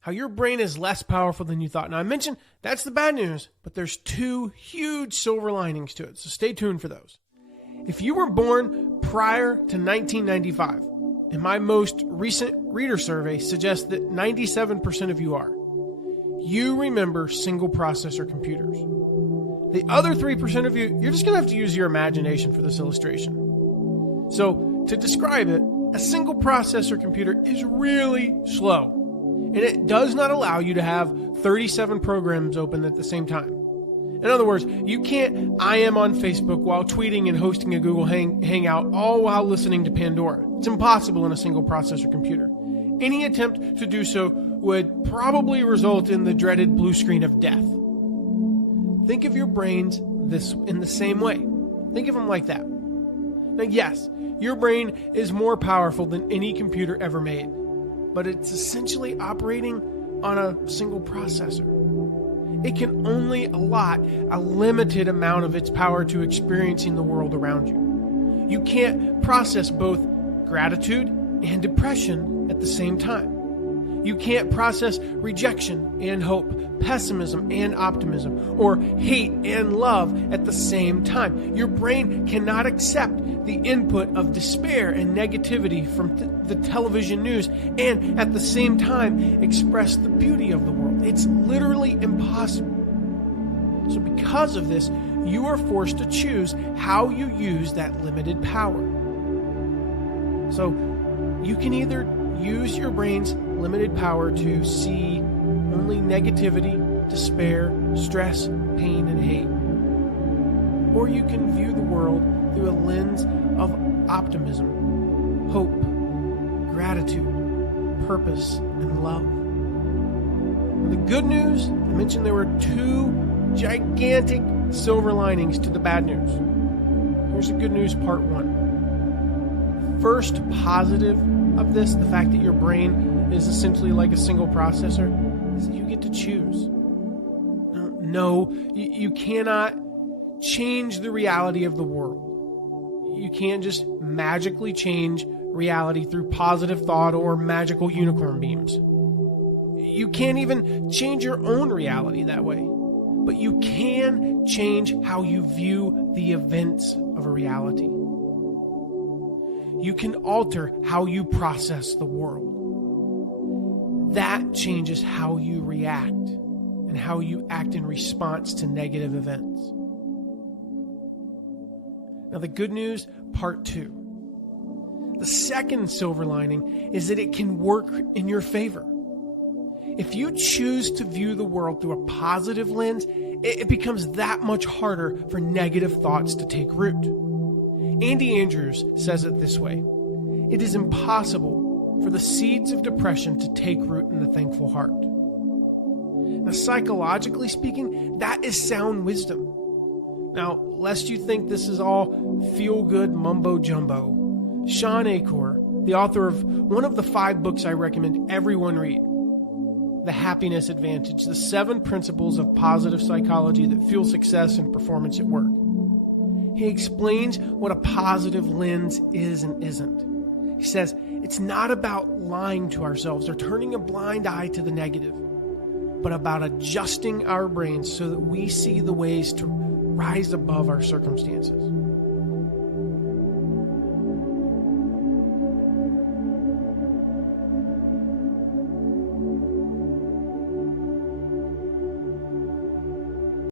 How your brain is less powerful than you thought. Now, I mentioned that's the bad news, but there's two huge silver linings to it, so stay tuned for those. If you were born prior to 1995, and my most recent reader survey suggests that 97% of you are, you remember single processor computers. The other 3% of you, you're just going to have to use your imagination for this illustration. So, to describe it, a single processor computer is really slow. And it does not allow you to have 37 programs open at the same time. In other words, you can't I am on Facebook while tweeting and hosting a Google Hangout, all while listening to Pandora. It's impossible in a single processor computer. Any attempt to do so would probably result in the dreaded blue screen of death. Think of your brains in the same way. Think of them like that. Now, yes, your brain is more powerful than any computer ever made, but it's essentially operating on a single processor. It can only allot a limited amount of its power to experiencing the world around you. You can't process both gratitude and depression at the same time. You can't process rejection and hope, pessimism and optimism, or hate and love at the same time. Your brain cannot accept the input of despair and negativity from the television news and at the same time express the beauty of the world. It's literally impossible. So because of this, you are forced to choose how you use that limited power. So you can either use your brain's limited power to see only negativity, despair, stress, pain, and hate. Or you can view the world through a lens of optimism, hope, gratitude, purpose, and love. The good news, I mentioned there were two gigantic silver linings to the bad news. Here's the good news, part one. First positive of this, the fact that your brain is essentially like a single processor, is that you get to choose. No, you cannot change the reality of the world. You can't just magically change reality through positive thought or magical unicorn beams. You can't even change your own reality that way. But you can change how you view the events of a reality. You can alter how you process the world. That changes how you react and how you act in response to negative events. Now, the good news, part two. The second silver lining is that it can work in your favor. If you choose to view the world through a positive lens, it becomes that much harder for negative thoughts to take root. Andy Andrews says it this way: it is impossible for the seeds of depression to take root in the thankful heart. Now, psychologically speaking, that is sound wisdom. Now, lest you think this is all feel-good mumbo-jumbo, Sean Achor, the author of one of the 5 books I recommend everyone read, The Happiness Advantage, the 7 principles of positive psychology that fuel success and performance at work. He explains what a positive lens is and isn't. He says it's not about lying to ourselves or turning a blind eye to the negative, but about adjusting our brains so that we see the ways to rise above our circumstances.